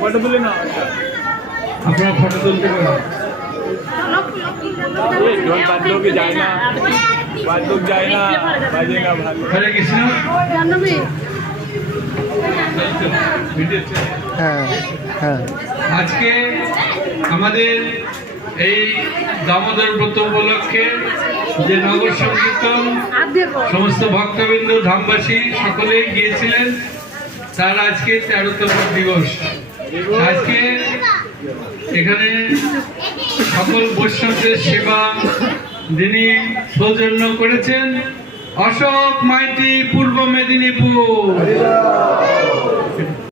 Photo তুলে না আপনারা ফটো তুলতে পারেন। বাদ্যকে যায় না, বাদ্যক যায় না, বাজে না ভালো। হরে কৃষ্ণ। হ্যাঁ হ্যাঁ, আজকে আমাদের এই দামোদর ব্রত উপলক্ষে যে নগর সংকীর্তন সমস্ত ভক্তবৃন্দ ধামবাসী সকলেই গিয়েছিলেন, তার আজকে 13তম দিবস। আজকে এখানে সকল বৈষ্ণবদের সেবা যিনি সৌজন্য করেছেন, অশোক মাইতি, পূর্ব মেদিনীপুর।